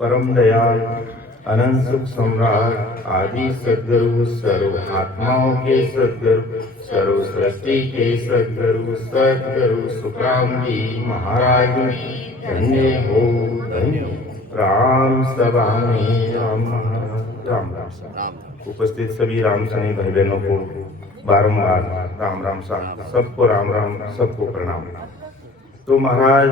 परम दयाल अनंत सुख सम्राट आदि सदगुरु सर्व आत्माओं के सदगुरु सर्व सृष्टि के सदगुरु सदगुरु सुखराम जी महाराज धन्य हो धन्य राम सभा में राम महाराज राम राम। उपस्थित सभी राम सनी भाई बहनों को बारंबार राम राम साहब, सबको राम राम, सबको प्रणाम। तो महाराज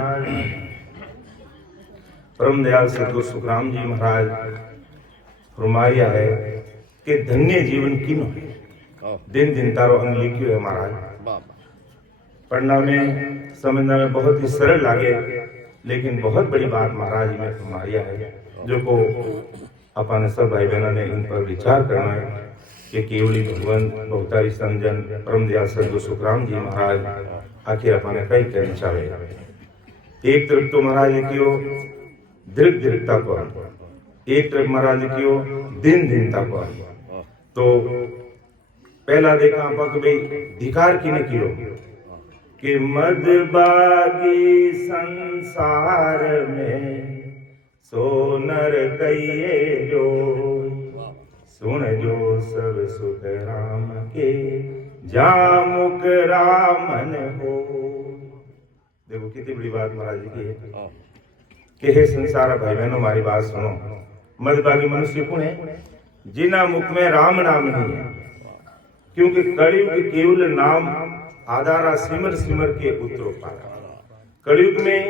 परम दयाल सदगुरु सुखराम जी महाराज फरमाया है कि धन्य जीवन किनो दिन दिन तारो अंग लिखियो है महाराज। पढ़ना में समझना में बहुत ही सरल लागे, लेकिन बहुत बड़ी बात महाराज में फरमाया है जो को अपन सब भाई बहनों ने इन पर विचार करना है कि केवली भगवान बहुतारी समझन परम दयाल सदगुरु सुखराम जी महाराज आखिर अपन कई कहना चाहे। एक तरफ तो महाराज लिखियो दृढ़ दृढ़ता पर, एक तरफ महाराज लिखियो दिन दिनता पर। तो पहला देखा आप भाई धिकार किने कियो कि मदबागी संसार में सोनर कहिए जो सुन जो सब सुख राम के जामुक रामन हो। देखो कितनी बड़ी बात महाराज जी की है कि हे संसार भाई बहनों हमारी बात सुनो। मदभागी मनुष्य कौन है जिना मुख में राम नाम नहीं है, क्योंकि कलयुग केवल नाम आधारा सिमर सिमर के उतरो पाया। कलयुग में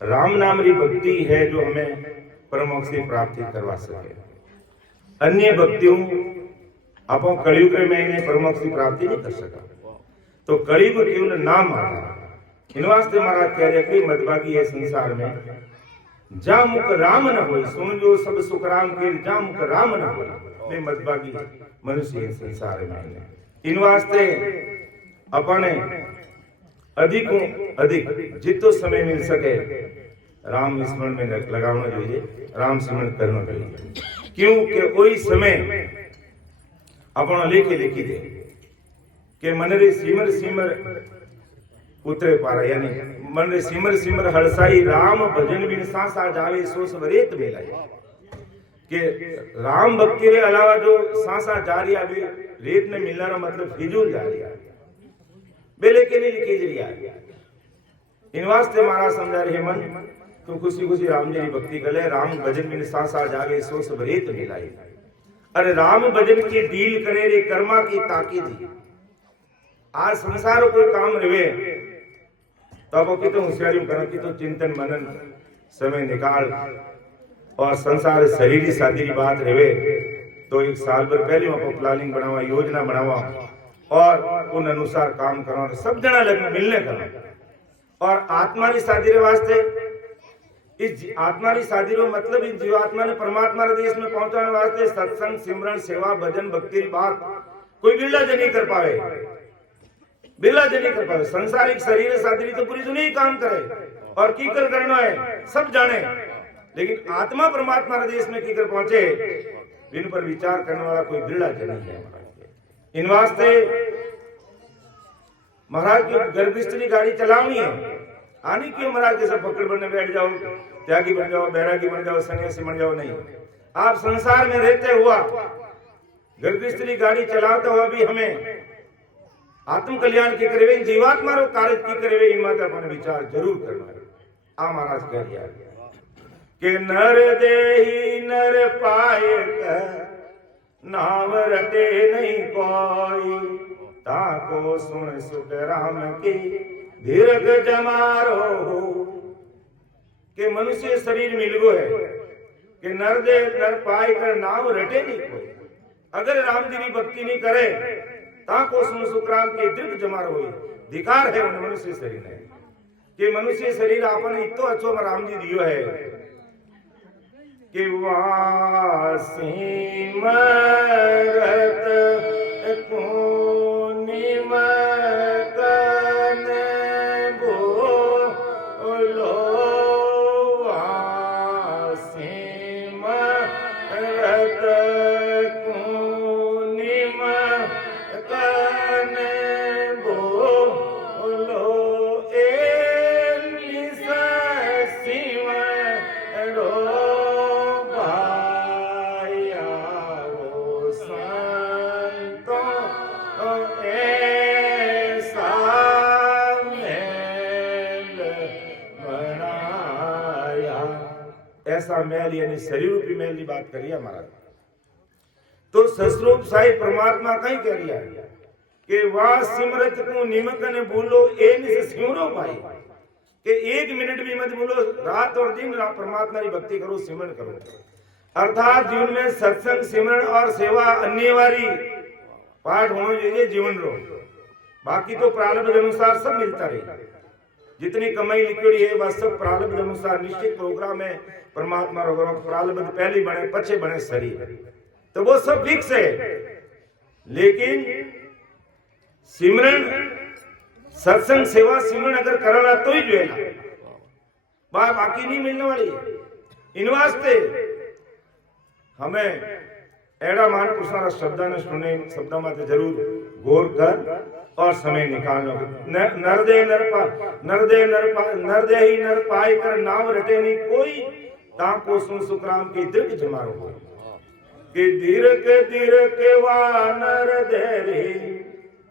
राम नाम री भक्ति है जो हमें परमोक्ष की प्राप्ति करवा सके। अन्य भक्तियों अपन कलयुग में इन्हें परमोक्ष की प्राप्ति नहीं कर सका। तो कलयुग केवल नाम आधारा। इन वास्ते महाराज कह रहे कि मदभागी है संसार में जा मुख राम न होई, सुन जो सब सुख राम के जा मुख राम न होई। वे मदभागी मनुष्य है संसार में। इन वास्ते अपने अधिकों अधिक जितो समय मिल सके राम स्मरण में लगाना चाहिए, राम स्मरण करना चाहिए। क्योंकि वही समय अपना लेके लिखी दे कि मन रे सिमर सिमर उतरे पारा, यानी मन रे सिमर सिमर हड़साई राम भजन बिन सांसा जावे सो सब रेत मिलाई। कि राम भक्ति रे अलावा जो सांसा जा रही अभी रेत में मिलना रो मतलब फिजूल जा रही है, बेले के लिए लिखी जा रही है। इन वास्ते महाराज समझा रहे मन तो खुशी खुशी राम जी की भक्ति करे। राम भजन बिन सांसा जावे सो सब रेत मिलाई। अरे राम भजन की डील करे रे कर्मा की ताकीद। आज संसार कोई काम रहे तो आप की तो होशियारी करो कि तो चिंतन मनन समय निकाल और संसार शरीर शादी की बात रहे तो एक साल भर पहले आप प्लानिंग बनावा, योजना बनावा और उन अनुसार काम करो। सब जना लग मिलने करो। और आत्मा की शादी वास्ते इस आत्मा की शादी रो मतलब इस जीवात्मा ने परमात्मा रे देश में पहुंचाने वास्ते सत्संग सिमरन सेवा भजन भक्ति की बात कोई बिल्ला नहीं कर पावे, बिल्ला नहीं कर पावे। संसारिक शरीर शादी तो पूरी दुनिया ही काम करे और की कर करना है सब जाने, लेकिन आत्मा परमात्मा रे देश में की कर पहुंचे इन पर विचार करने वाला कोई बिल्ला नहीं है। इन वास्ते महाराज की गर्भिष्ठी गाड़ी चलानी है, आनी क्यों महाराज जैसे पकड़ बनने बैठ जाओ, त्यागी बन जाओ, बैरागी बन जाओ, सन्यासी बन जाओ, नहीं। आप संसार में रहते हुआ गर्भिष्ठी गाड़ी चलाते हुआ भी हमें आत्म कल्याण की करे जीवात्मा रो कार्य की करे इन माता अपन विचार जरूर करना है। आ महाराज कह दिया कि नर देही नर पाए नाम रटे नहीं कोई, ताको सुन सुख राम की दीर्घ जमारो हो। कि मनुष्य शरीर मिल गो है कि नर दे नर पाए कर नाम रटे नहीं कोई। अगर राम जी की भक्ति नहीं करे ताको सुन सुख राम के दीर्घ जमारो हो। धिकार है उन मनुष्य शरीर है कि मनुष्य शरीर आपने इतो अच्छो राम जी दियो है कि वासी मरत पूर्णिमा रो ऐसा मैल यानी शरीर रूपी मैल की बात करिए महाराज। तो ससरूप साई परमात्मा कहीं कह रहा है कि वाह सिमरत को निमक ने भूलो ए से सिमरो भाई, कि 1 मिनट भी मत भूलो, रात और दिन परमात्मा की भक्ति करो, सिमरण करो। अर्थात जीवन में सत्संग सिमरण और सेवा अन्यवारी पाठ होना चाहिए जीवन रो। बाकी तो प्रारब्ध अनुसार सब मिलता रहे, जितनी कमाई लिखी है वह सब प्रारब्ध अनुसार निश्चित प्रोग्राम है। परमात्मा रो प्रारब्ध पहले बने पछे बने शरीर, तो वो सब फिक्स है। लेकिन सिमरण सत्संग सेवा सिमरण अगर करना तो ही जो है बाकी नहीं मिलने वाली है। इन वास्ते हमें एड़ा महापुरुषों शब्दा ने सुने शब्दों में जरूर गौर कर और समय निकालना। नरदे ही नर पाई कर नाम रटे नहीं कोई, ताको सुन सुखराम की दीर्घ जमारो कि धीरक वा नर देरी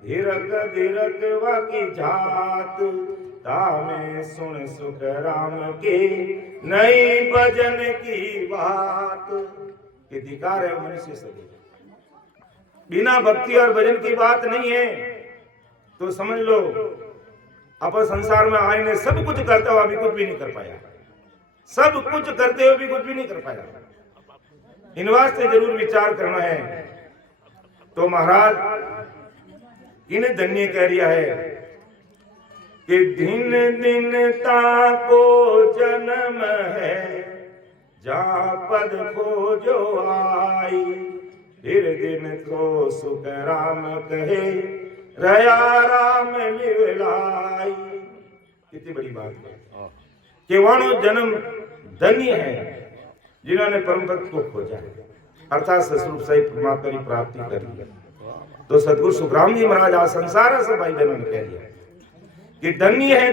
धीरक वा की जात, तामे सुन सुख राम की नई भजन की बात। कि धिकार है मनुष्य सभी, बिना भक्ति और भजन की बात नहीं है। तो समझ लो अपन संसार में आए ने सब कुछ करते हुए भी कुछ भी नहीं कर पाया, सब कुछ करते हुए भी कुछ भी नहीं कर पाया। इन वास्ते जरूर विचार करना है। तो महाराज इन्हें धन्य कह रिया है कि दिन दिन ताको जन्म है, जा पद खोजो आई, फिर दिन को सुख राम कहे, रया राम लिवलाई। कितनी बड़ी बात है कि वाणो जन्म धन्य है जिन्होंने परम भक्त को खोजा, अर्थात ससुर सही परमात्मा की प्राप्ति करी है। तो सदगुरु सुखराम जी महाराज आज संसार से भाई बहनों ने कह दिया कि धन्य है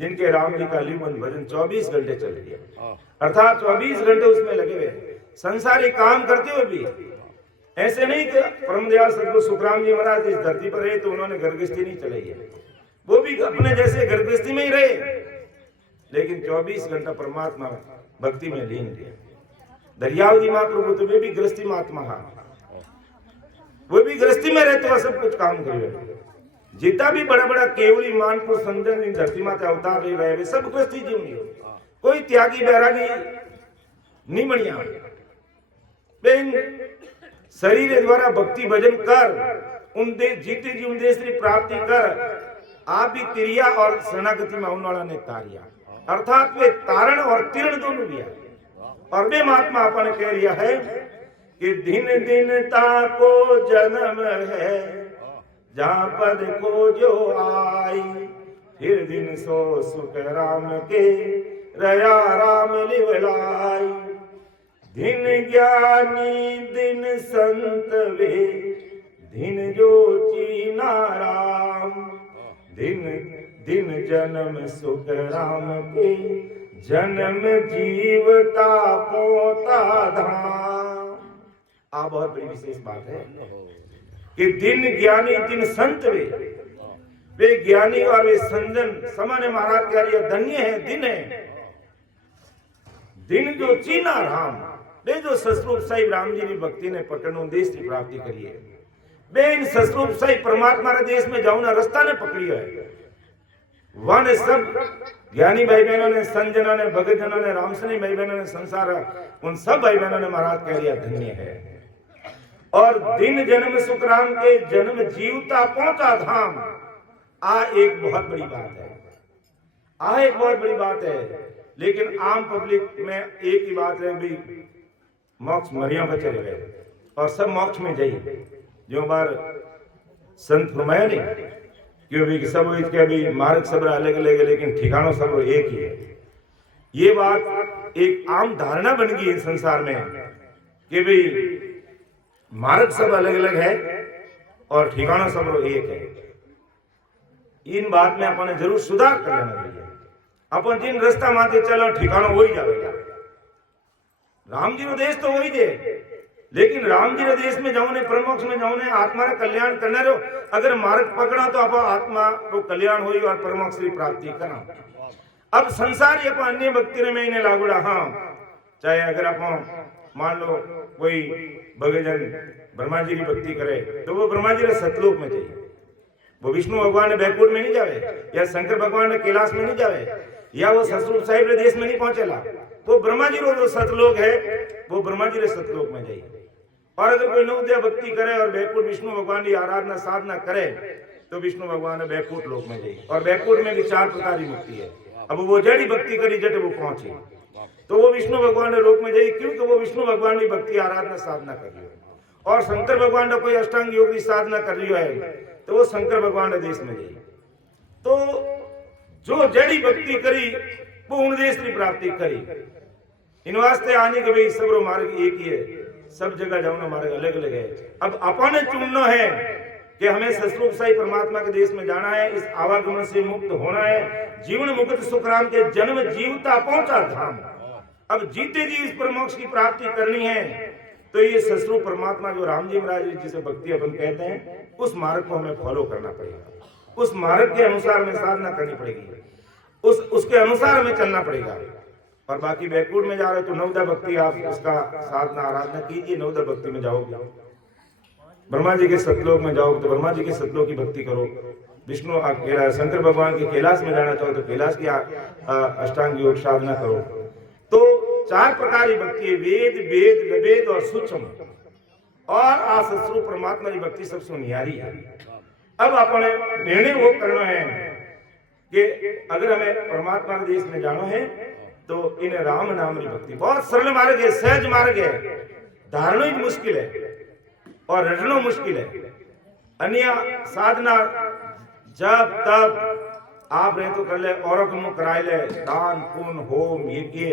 जिनके राम जी का लीवन भजन 24 घंटे चल रही है, अर्थात 24 घंटे उसमें लगे हुए संसारी काम करते हुए भी। ऐसे नहीं कि परम दयाल सदगुरु सुखराम जी महाराज इस धरती पर रहे तो उन्होंने घर गृहस्थी नहीं चलाई है, वो भी अपने जैसे घर गृहस्थी में ही रहे, लेकिन 24 घंटा परमात्मा भक्ति में लीन रहे। दरियाव जी महाप्रभु तो वे भी गृहस्थी महात्मा, वो भी गृहस्थी में रहते हुए सब कुछ काम कर रहे। जितना भी बड़ा बड़ा केवली मानपुर संजन इन धरती माते अवतार ले रहे सब गृहस्थी जीवनी, कोई त्यागी बैरागी नहीं बढ़िया। शरीर द्वारा भक्ति भजन कर उन जीते जी उन की प्राप्ति कर, आप भी तिरिया और शरणागति में आने वाला ने तारिया, अर्थात वे तारण और तीर्ण दोनों लिया। और वे महात्मा अपन कह रिया है कि दिन दिन ताको जन्म है, जहां पद को जो आई, फिर दिन सो सुख राम के रया राम लिवलाई। दिन ज्ञानी दिन संत वे, दिन जो चीना राम, दिन दिन जन्म सुख राम के, जन्म जीवता पोता धाम। आ बहुत बड़ी विशेष बात है कि दिन ज्ञानी दिन संत वे ज्ञानी और वे संजन समान महाराज कह रही धन्य है दिन है, दिन जो चीना राम, वे जो ससरूप साई राम जी की भक्ति ने पकड़ो देश की प्राप्ति करी है, वे इन ससरूप साई परमात्मा के देश में जाऊना रास्ता ने पकड़ी है। वन सब ज्ञानी भाई बहनों ने, संजनों ने, भगत जनों ने, रामसनी भाई बहनों ने, संसार उन सब भाई बहनों ने महाराज कह दिया धन्य है। और दिन जन्म सुखराम के जन्म जीवता पहुंचा धाम, आ एक बहुत बड़ी बात है, आ एक बहुत बड़ी बात है। लेकिन आम पब्लिक में एक ही बात है भी मोक्ष मरिया पर चले गए और सब मोक्ष में जाइए। जो बार संत फरमाया नहीं कि भी सब इसके भी मार्ग सब अलग अलग है लेकिन ठिकानों सब एक ही है। ये बात एक आम धारणा बन गई है संसार में कि भाई मार्ग सब अलग अलग है और ठिकाना सब एक है। इन बात में अपन जरूर सुधार कर लेना चाहिए। अपन जिन रास्ता माते चलो ठिकाना वही जाएगा। राम जी नो देश तो वही दे, लेकिन राम जी रे देश में जाओ ने, परमोक्ष में जाओ ने, आत्मा का कल्याण करने रो अगर मार्ग पकड़ा तो आप आत्मा को कल्याण हुई और परमोक्ष की प्राप्ति करा। अब संसार ये अन्य भक्ति में इन्हें लागूड़ा, हाँ चाहे अगर आप मान लो कोई भगतजन ब्रह्मा जी की भक्ति करे तो वो ब्रह्मा जी ने सतलोक में जाए, वो विष्णु भगवान ने बैकुंठ में नहीं जावे, या शंकर भगवान ने कैलाश में नहीं जावे, या वो सतरूप साहिब रे देश में नहीं पहुंचेला, वो ब्रह्मा जी रो जो सतलोक है वो ब्रह्मा जी रे सतलोक में जाए। और अगर कोई नवोदय भक्ति करे और बैकुंठ विष्णु भगवान की आराधना साधना करे तो विष्णु भगवान ने बैकुंठ लोक में जाए। और बैकुंठ में भी 4 प्रकार की मुक्ति है। अब वो जड़ी भक्ति करी जट वो पहुंचे तो वो विष्णु भगवान ने लोक में जाए, क्योंकि वो विष्णु भगवान की भक्ति आराधना साधना कर रही है। और शंकर भगवान ने कोई अष्टांग योग की साधना कर रही है तो वो शंकर भगवान के देश में जाए। तो जो जड़ी भक्ति करी वो उन देश की प्राप्ति करी। इन वास्ते आने के भाई सबरो मार्ग एक ही है, सब जगह जाना मार्ग अलग अलग है। अब अपन ने चुनना है कि हमें सतरूप साई परमात्मा के देश में जाना है, इस आवागमन से मुक्त होना है, जीवन मुक्त सुखराम के जन्म जीवता पहुंचा धाम। अब जीते जी इस परमोक्ष की प्राप्ति करनी है तो ये सतरूप परमात्मा जो राम जी महाराज जिसे भक्ति अपन कहते हैं उस मार्ग को हमें फॉलो करना पड़ेगा, उस मार्ग के अनुसार हमें साधना करनी पड़ेगी, उसके अनुसार हमें चलना पड़ेगा। और बाकी बैकुंठ में जा रहे तो नवदा भक्ति आप उसका साधना आराधना कीजिए, नवदा भक्ति में जाओगे, ब्रह्मा जी के सतलोक में जाओगे तो ब्रह्मा जी के सतलोक की भक्ति करो, विष्णु शंकर भगवान के कैलाश में जाना चाहो तो कैलाश की अष्टांग योग साधना करो। तो 4 प्रकार की भक्ति है, वेद वेद लवेद और सूक्ष्म, और आ सतरूप परमात्मा की भक्ति सबसे निहारी है। अब अपने निर्णय वो करना है कि अगर हमें परमात्मा के देश में जाना है तो इन राम नाम की भक्ति बहुत सरल मार्ग है, सहज मार्ग है, धारणा ही मुश्किल है और रटना मुश्किल है। अन्य साधना जब तब आप रहे तो कर ले, और कराए ले, दान पुण्य होम यज्ञ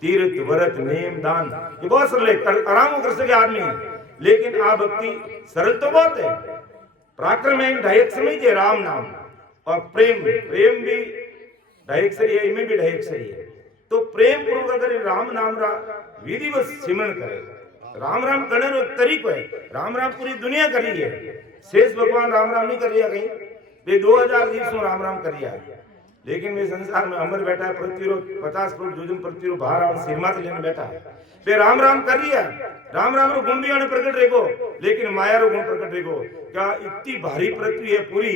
तीर्थ व्रत नेम दान, ये बहुत सरल है, आराम कर सके आदमी। लेकिन आ भक्ति सरल तो बहुत है, पराक्रम है 2 अक्षरी है राम नाम, और प्रेम भी 2 अक्षरी है, इनमें भी 2 अक्षरी है। तो प्रेम पूर्वक अगर राम नाम रा विधिवत सिमरण करे, राम राम करने रो तरीको है, राम राम पूरी दुनिया करी है, शेष भगवान राम राम नहीं कर रिया कहीं, वे 2000 दिवसों राम राम कर रिया है। लेकिन वे संसार में अमर बैठा है, पृथ्वी रो 50 करोड़ जोजन पृथ्वी रो बाहर और सिरमा से लेने बैठा है, वे राम राम कर रिया, राम राम रो गुण भी आने प्रकट रेगो, लेकिन माया रो गुण प्रकट रेगो। क्या इतनी भारी पृथ्वी है पूरी,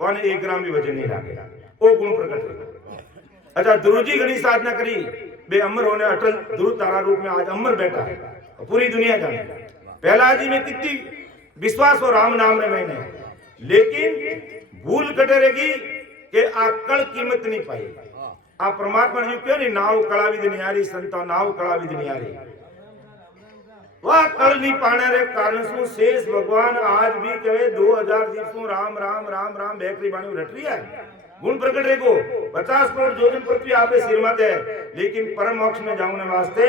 कौन 1 ग्राम भी वजन नहीं लागे, वो गुण प्रकट रेगो। अच्छा, ध्रुव जी घनी साधना करी, वे अमर होने अटल ध्रुव तारा रूप में आज अमर बैठा है, पूरी दुनिया जाने। पहला जी में कितनी विश्वास हो राम नाम रे मैंने, लेकिन भूल कटेगी कि आकल कीमत नहीं पाई। आप परमात्मा ने क्यों नहीं नाव कड़ा विद नियारी संता नाव कड़ा विद नियारी, वह कल नहीं पाने रे कारण सु शेष भगवान आज भी कहे 2000 दिवसों राम राम राम राम बैकरी बाणी रट रही है, गुण प्रकट रेगो 50 करोड़ जोजन पृथ्वी आपे सिर माते है। लेकिन परम मोक्ष में जाने वास्ते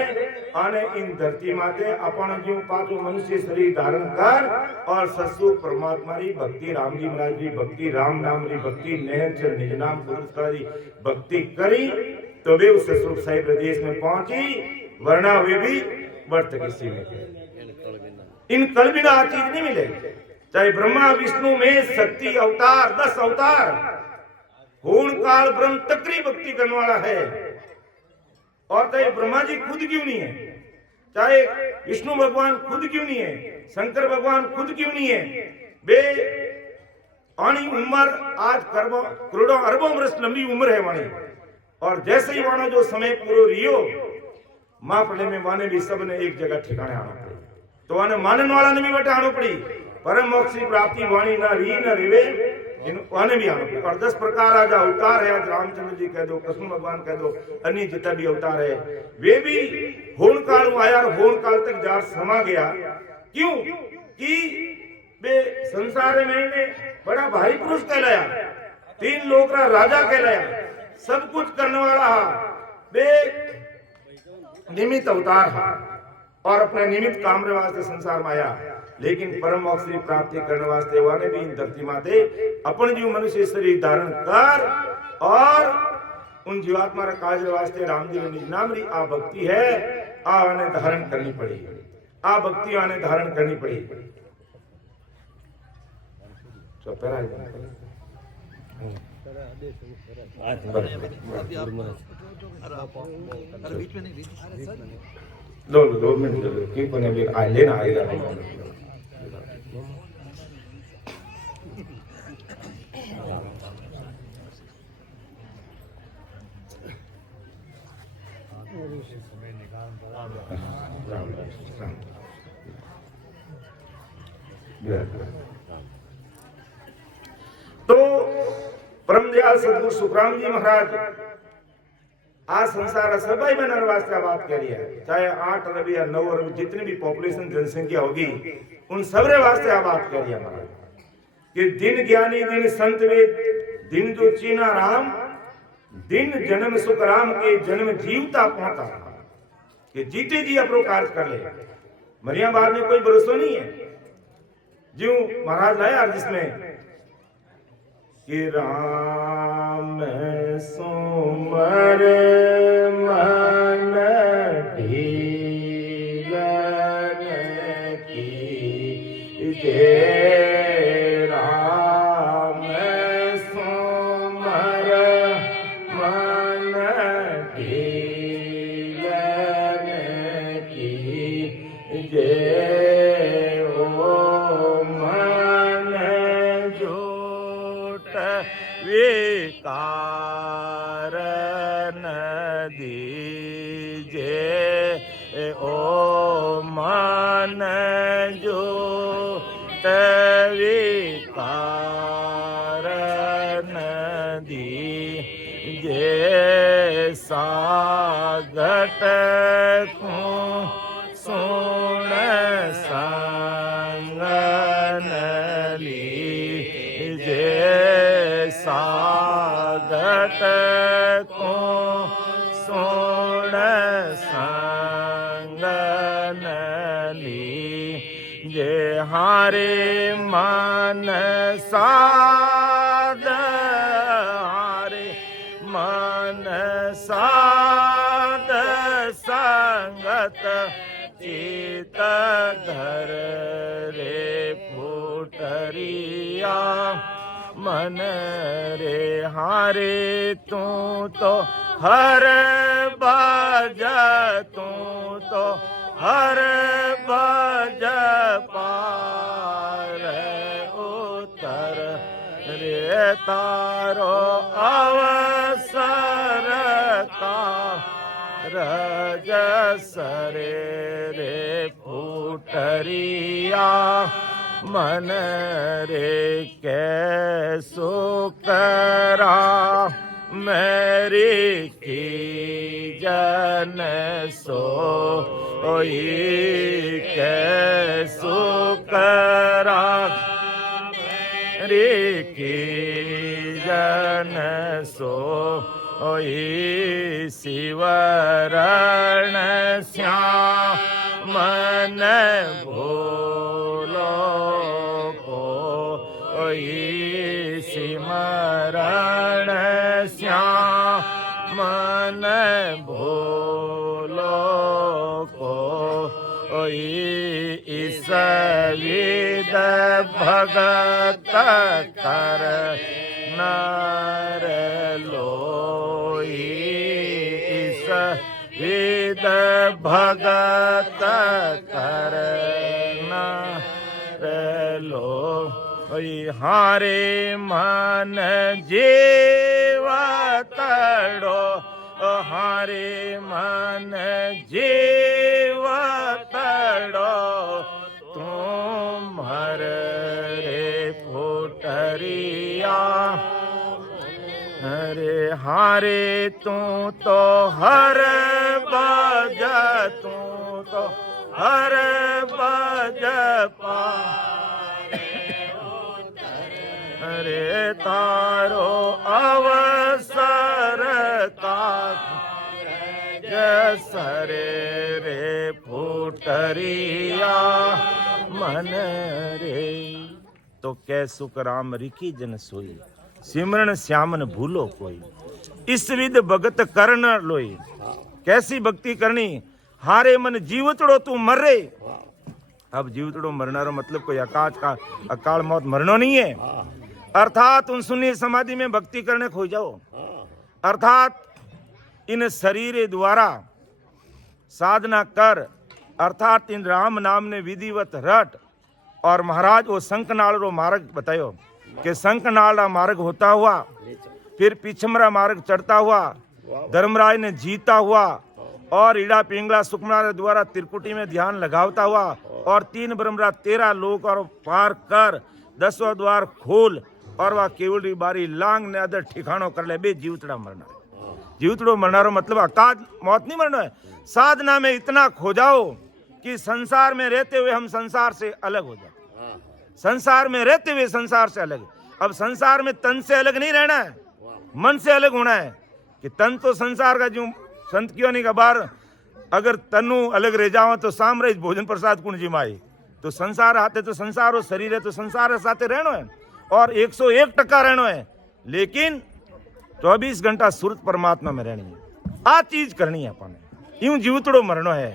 आने इन धरती माते अपन जीव पांचों मनुष्य शरीर धारण कर और ससु परमात्मा री भक्ति, राम जी महाराज की भक्ति, राम नाम री भक्ति, नैन निज नाम पुरुष की भक्ति करी तो वे उस ससुर साहिब प्रदेश में पहुंची, वरना वे भी वर्त किसी में इन कल बिना चीज नहीं मिले। चाहे ब्रह्मा विष्णु में शक्ति अवतार 10 अवतार, पूर्ण काल ब्रह्म तकरी भक्ति करने वाला है, और चाहे ब्रह्मा जी खुद क्यों नहीं है, चाहे विष्णु भगवान खुद क्यों नहीं है, शंकर भगवान खुद क्यों नहीं है, वे वाणी उम्र आज करोड़ों अरबों वर्ष लंबी उम्र है वाणी, और जैसे ही वाणा जो समय पूरा रियो मां प्रलय में वाने भी सब ने एक जगह ठिकाने आना पड़ी, तो वाने मानन वाला ने भी बटे आना पड़ी, परम मोक्ष की प्राप्ति वाणी ना री न रिवे इन्होंने भी आना पड़ी। और 10 प्रकार आज अवतार है, आज रामचंद्र जी कह दो, कृष्ण भगवान कह दो, अन्य जितना भी अवतार है वे भी होन काल में आया और होन काल तक जार समा गया। क्यों कि वे संसार में बड़ा भारी पुरुष कहलाया, 3 लोक का राजा कहलाया, सब कुछ करने वाला वे निमित्त अवतार है और अपने निमित्त काम रे वास्ते संसार में आया। लेकिन परम मोक्ष की प्राप्ति करने वास्ते वाने भी इन धरती माते अपन जीव मनुष्य शरीर धारण कर और उन जीवात्मा रे काज वास्ते राम जी ने निज नाम री आ भक्ति है, आने धारण करनी पड़ी, आ भक्ति आने धारण करनी पड़ी। दो मिनट की पण अभी लेना आएगा तो परम दयाल सदगुरु सुखराम जी महाराज आ संसार सबाई बनाने वास्ते बात कर रही है, चाहे 8 अरब या 9 अरब जितनी भी पॉपुलेशन जनसंख्या होगी उन सबरे वास्ते आ बात कर रही है महाराज कि दिन ज्ञानी दिन संत वेद दिन जो चीना राम दिन जन्म सुख राम के जन्म जीवता पहुंचा कि जीते जी अपनो कार्य कर ले मरिया बाद में कोई भरोसा नहीं है। जो महाराज लाया जिसमें कि राम सुमर मन ढीलन की जय राम सुमर मन ढीलन की जय ओ मन जोट कारण दीजे ओ मन जो कारण दीजे सागट को सुन संगन लीजे सागट को सुन संगन लीजे हारे मन साध हारे मन साध संगत चित धर रे फुटरिया मन रे हारे तू तो हर बाज तू तो हर बाज पार उतर रे तारो अवसर का रजस रे फुटरिया मन रे कैसो करा मेरी की जन सोई कैसो करा रे की जन सोई शिवरण श्याम मन भोलो सिमरण श्याम मन भोलो को इस विद भगत कर नर लोई इस विद भगत कर नर लो हारे मन जीवतड़ो हारे मन जीवतड़ो तुम हर रे फुटरिया हरे हारे तू तो हर बज तू तो हर बज पा रे तारो अवसर का जसरे रे फुटरिया मन रे तो कै सुख राम रिखी जन सोई सिमरन श्यामन भूलो कोई इस विद भगत करण लोई। कैसी भक्ति करनी हारे मन जीवतड़ो तू मरे। अब जीवतड़ो मरना रो मतलब कोई अकाल मौत मरनो नहीं है। अर्थात उन शून्य समाधि में भक्ति करने खो जाओ। अर्थात इन शरीर द्वारा साधना कर, अर्थात इन राम नाम ने विधिवत रट। और महाराज वो शंखनाल रो मार्ग बतायो कि शंखनाल मार्ग होता हुआ फिर पिछमरा मार्ग चढ़ता हुआ धर्मराज ने जीता हुआ और ईड़ा पिंगला सुकमरा द्वारा त्रिकुटी में ध्यान लगावता हुआ और 3 ब्रह्मरा 13 लोक और पार कर 10वां द्वार खोल और वह केवली बारी लांग ने अदर ठिकाणों कर ले बे जीवतड़ा मरना है। जीवतड़ो मरना मतलब अकाज मौत नहीं मरना है। साधना में इतना खो जाओ कि संसार में रहते हुए हम संसार से अलग हो जाए। संसार में रहते हुए संसार से अलग। अब संसार में तन से अलग नहीं रहना है, मन से अलग होना है। कि तन तो संसार का जो संत क्यों नहीं का बार अगर तनु अलग रह जाओ तो सामराज भोजन प्रसाद कुण जिमाए। तो संसार आते तो संसार और शरीर है तो संसार साथे रहना है और 101% रहना है, लेकिन 24 घंटा सूरत परमात्मा में रहनी है। आ चीज करनी है अपन यूं जीवतड़ो मरनो है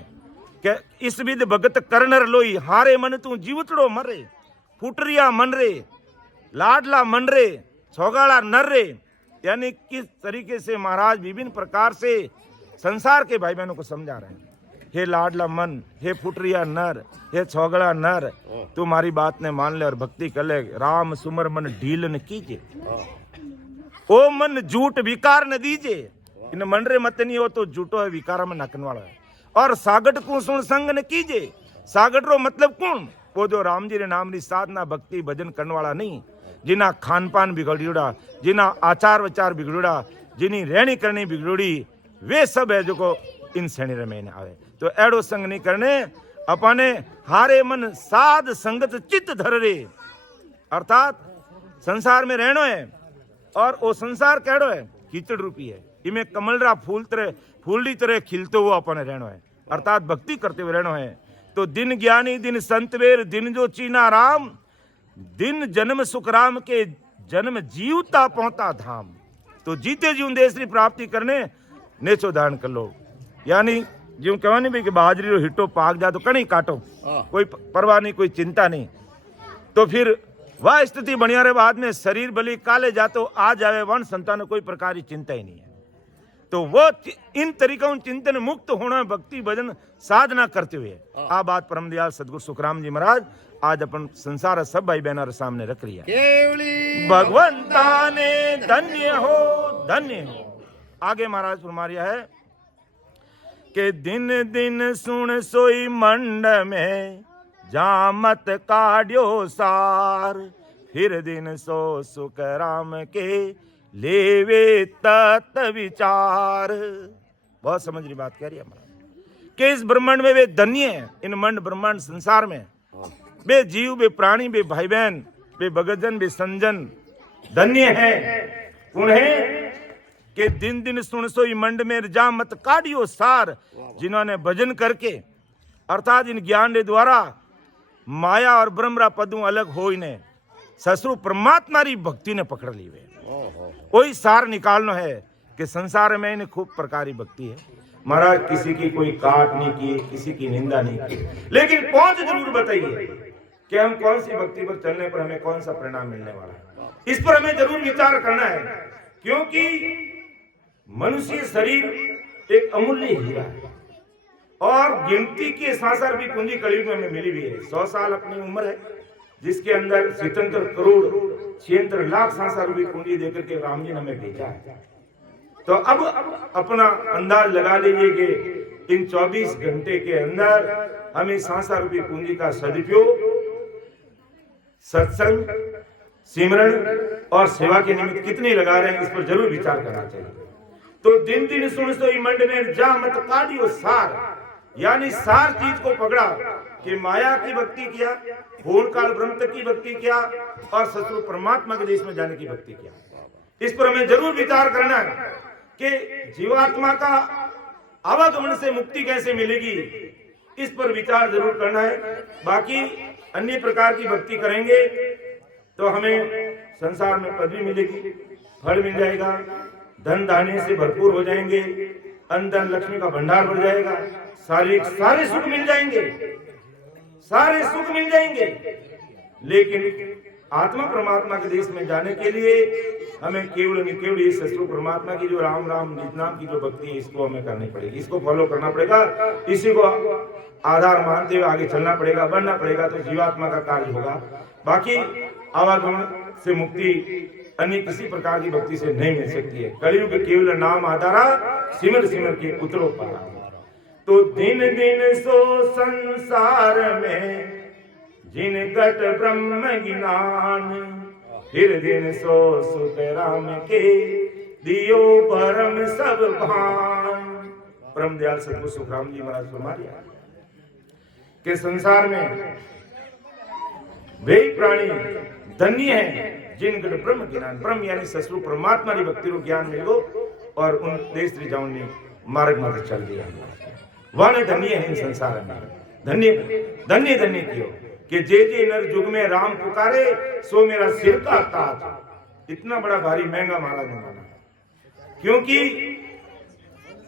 कि इस विध भगत करनर लोई हारे मन तू जीवतड़ो मरे फुटरिया मन रे लाडला मन रे छोगाड़ा नर रे। यानी किस तरीके से महाराज विभिन्न प्रकार से संसार के भाई बहनों को समझा रहे हैं। हे लाडला मन, हे फुटरिया नर, हे छोगड़ा नर, तू हमारी बात ने मान ले और भक्ति कर ले। राम सुमर मन ढील न कीजे, ओ मन झूठ विकार न दीजे। इन मन रे मत नहीं हो तो झूठो है विकार में नकन वाला है। और सागट को सुन संग न कीजे। सागट रो मतलब कौन? वो जो राम जी रे नाम री साधना भक्ति भजन करने वाला नहीं, जिना खान पान बिगड़ियोड़ा, जिना आचार विचार बिगड़ोड़ा, जिनी रहनी करनी बिगड़ोड़ी, वे सब है जो को इन श्रेणी रे में आवे। तो एड़ो संग नहीं करने अपने हारे मन साध संगत चित्त धर रे। अर्थात संसार में रहनो है और वो संसार केड़ो है कीचड़ रूपी है। इमें कमलरा फूलड़ी तरह खिलते हुआ अपने रहनो है। अर्थात भक्ति करते हुए रहनो है। तो दिन ज्ञानी दिन संत वेर दिन जो चीना राम, दिन जन्म सुख राम के जन्म जीवता पहुंचा धाम। तो जीते जीवन देश की प्राप्ति करने नेचो दान कर लो। यानी जो कहवानी भाई कि बाजरी रो हिटो पाक जा तो कहीं काटो, कोई परवाह नहीं, कोई चिंता नहीं। तो फिर वह स्थिति बढ़िया रहे बाद में शरीर बलि काले जा तो आ जावे वन संतान कोई प्रकार की चिंता ही नहीं है। तो वो इन तरीकों चिंतन मुक्त होना भक्ति भजन साधना करते हुए आ बात परम दयाल सदगुरु सुखराम जी महाराज आज अपन संसार सब भाई बहनों सामने रख लिया। भगवंता ने धन्य हो। आगे महाराज फरमाया है कि दिन दिन सुन सोई मंड में जामत काढ़्यो सार, फिर दिन सो सुख राम के लेवे तत् विचार। बहुत समझ रही बात कह रही है महाराज कि इस ब्रह्मांड में वे धन्य है। इन मंड ब्रह्मांड संसार में वे जीव वे प्राणी वे भाई बहन वे भगतजन वे संजन धन्य है। उन्हें कि दिन दिन सुन सोई मंड में जा मत काढ़ियो सार, जिन्होंने भजन करके अर्थात इन ज्ञान के द्वारा माया और ब्रह्मरा पदों अलग हो इन्हें ससुर परमात्मा री भक्ति ने पकड़ ली। वे कोई सार निकालना है कि संसार में इन्हें खूब प्रकार की भक्ति है। महाराज किसी की कोई काट नहीं की, किसी की निंदा नहीं की, लेकिन पहुंच जरूर बताइए कि हम कौन सी भक्ति पर चलने पर हमें कौन सा परिणाम मिलने वाला है। इस पर हमें जरूर विचार करना है, क्योंकि मनुष्य शरीर एक अमूल्य हीरा है और गिनती के सांसार भी पूंजी कलयुग में हमें मिली हुई है। 100 साल अपनी उम्र है जिसके अंदर 77 करोड़ 76 लाख सांसार रूपी पूंजी देकर के राम जी ने हमें भेजा है। तो अब अपना अंदाज लगा लीजिए कि इन 24 घंटे के अंदर हमें सांसार रूपी पूंजी का सदुपयोग सत्संग सिमरन और सेवा के निमित्त कितने लगा रहे हैं, इस पर जरूर विचार करना चाहिए। तो दिन दिन सुन सोई मंड में जा मत काढ़ियो सार, यानी सार चीज को पकड़ा कि माया की भक्ति किया, भूल काल ब्रह्म तक की भक्ति किया और ससुर परमात्मा के देश में जाने की भक्ति किया। इस पर हमें जरूर विचार करना है कि जीवात्मा का आवागमन से मुक्ति कैसे मिलेगी, इस पर विचार जरूर करना है। बाकी अन्य प्रकार की भक्ति करेंगे तो हमें संसार में पदवी मिलेगी, फल मिल जाएगा, धन धान्य से भरपूर हो जाएंगे, अंधन लक्ष्मी का भंडार बढ़ जाएगा, सारे सुख मिल जाएंगे, सारे सुख मिल जाएंगे। लेकिन आत्मा परमात्मा के देश में जाने के लिए हमें केवल केवल ये सतगुरु परमात्मा की जो राम राम निज नाम की जो भक्ति है इसको हमें करनी पड़ेगी, इसको फॉलो करना पड़ेगा, इसी को आधार मानते हुए आगे चलना पड़ेगा, बढ़ना पड़ेगा, तो जीवात्मा का कार्य होगा। बाकी आवागमन से मुक्ति अन्य किसी प्रकार की भक्ति से नहीं मिल सकती है। कलयुग केवल नाम आधारा सिमर सिमर के उतरो पारा। तो दिन दिन सो संसार में जिन घट ब्रह्म ज्ञान, फिर दिन सो सुत राम के दियो परम सब भान। परम दयाल सतगुरु सुखराम जी महाराज फरमाया कि संसार में वे प्राणी धन्य है जिन घट ब्रह्म ज्ञान, ब्रह्म यानी ससुर परमात्मा की भक्ति रो ज्ञान मिल गो और उन देश जाऊन ने मार्ग में चल दिया। वाने धन्य है संसार में, धन्य धन्य धन्य कियो कि जे नर युग में राम पुकारे सो मेरा सिर का ताज। इतना बड़ा भारी महंगा महाराज ने माना, क्योंकि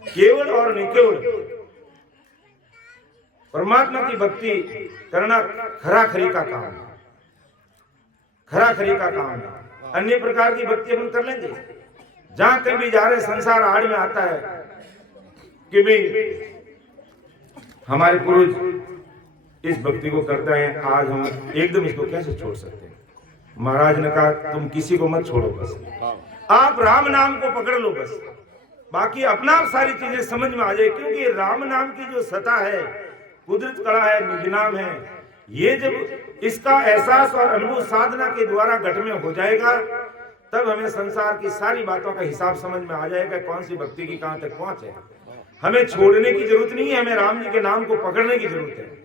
केवल और निकेवल परमात्मा की भक्ति करना खरा खरी का काम है, खरा खरी का काम है। अन्य प्रकार की भक्ति अपन कर लेंगे, जहां कहीं भी जा रहे संसार आड़ में आता है कि भाई हमारे पूर्वज इस भक्ति को करता है, आज हम एकदम इसको कैसे छोड़ सकते हैं। महाराज ने कहा तुम किसी को मत छोड़ो, बस आप राम नाम को पकड़ लो, बस बाकी अपना आप सारी चीजें समझ में आ जाए। क्योंकि राम नाम की जो सत्ता है, कुदरत कला है, निज नाम है, ये जब इसका एहसास और अनुभव साधना के द्वारा घट में हो जाएगा, तब हमें संसार की सारी बातों का हिसाब समझ में आ जाएगा, कौन सी भक्ति की कहां तक पहुंच है। हमें छोड़ने की जरूरत नहीं है, हमें राम जी के नाम को पकड़ने की जरूरत है।